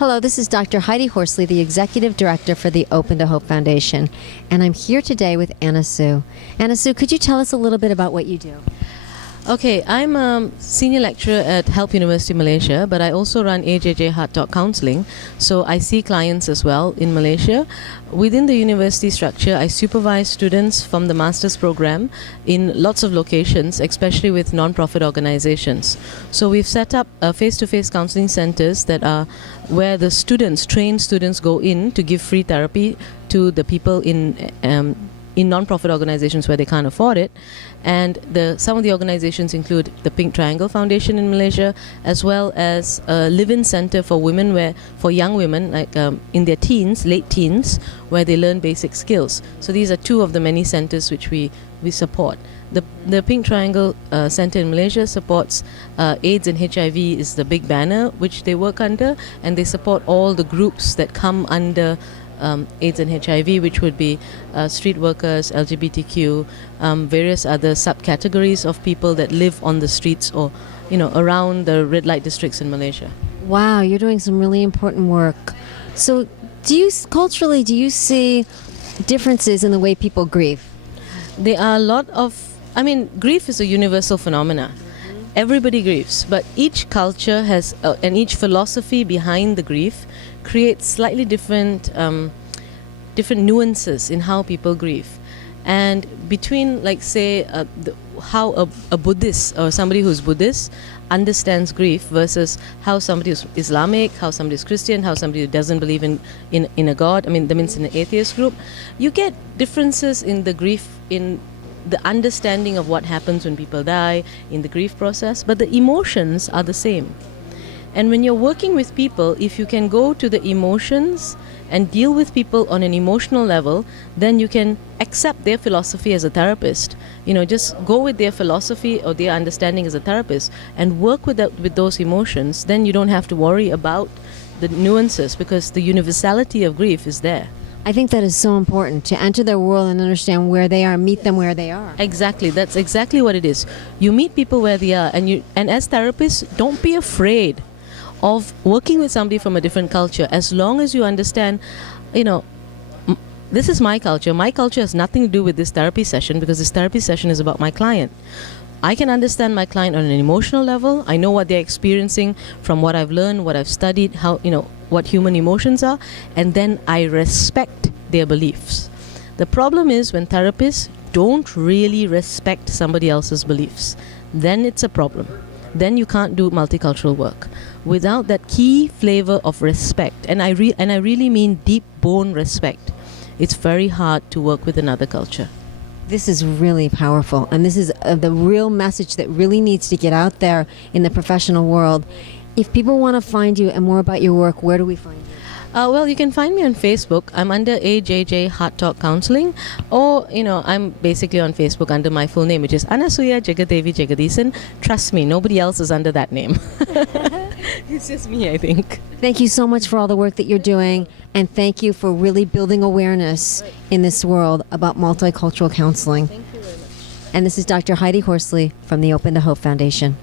Hello, this is Dr. Heidi Horsley, the Executive Director for the Open to Hope Foundation, and I'm here today with Anasuya. Anasuya, could you tell us a little bit about what you do? Okay, I'm a senior lecturer at Help University Malaysia, but I also run AJJ Heart Talk Counseling, so I see clients as well in Malaysia. Within the university structure, I supervise students from the master's program in lots of locations, especially with non-profit organizations. So we've set up face-to-face counseling centers that are where the students, trained students, go in to give free therapy to the people in non-profit organizations where they can't afford it. And some of the organizations include the Pink Triangle Foundation in Malaysia, as well as a live-in center for women, for young women, like in their teens, late teens, where they learn basic skills. So these are two of the many centers which we support. The Pink Triangle Center in Malaysia supports AIDS and HIV is the big banner which they work under, and they support all the groups that come under AIDS and HIV, which would be street workers, LGBTQ, various other subcategories of people that live on the streets or, around the red light districts in Malaysia. Wow, you're doing some really important work. So culturally, do you see differences in the way people grieve? There are a lot of, grief is a universal phenomena. Everybody grieves, but each culture has, and each philosophy behind the grief creates slightly different nuances in how people grieve. And between, like, say, how a Buddhist or somebody who's Buddhist understands grief versus how somebody who's Islamic, how somebody who's Christian, how somebody who doesn't believe in a God, that means in an atheist group, you get differences in the grief, in the understanding of what happens when people die, in the grief process, but the emotions are the same. And when you're working with people, if you can go to the emotions and deal with people on an emotional level, then you can accept their philosophy as a therapist. Just go with their philosophy or their understanding as a therapist and work with those emotions. Then you don't have to worry about the nuances because the universality of grief is there. I think that is so important, to enter their world and understand where they are, meet them where they are. Exactly, that's exactly what it is. You meet people where they are, and as therapists, don't be afraid of working with somebody from a different culture, as long as you understand, this is my culture. My culture has nothing to do with this therapy session because this therapy session is about my client. I can understand my client on an emotional level. I know what they're experiencing from what I've learned, what I've studied, how, what human emotions are, and then I respect their beliefs. The problem is when therapists don't really respect somebody else's beliefs, then it's a problem. Then you can't do multicultural work. Without that key flavor of respect, and I really mean deep bone respect, it's very hard to work with another culture. This is really powerful, and this is the real message that really needs to get out there in the professional world. If people want to find you and more about your work, where do we find you? Well, you can find me on Facebook. I'm under AJJ Heart Talk Counseling, or I'm basically on Facebook under my full name, which is Anasuya Tegathesan. Trust me, nobody else is under that name. It's just me, I think. Thank you so much for all the work that you're doing, and thank you for really building awareness in this world about multicultural counseling. Thank you very much. And this is Dr. Heidi Horsley from the Open to Hope Foundation.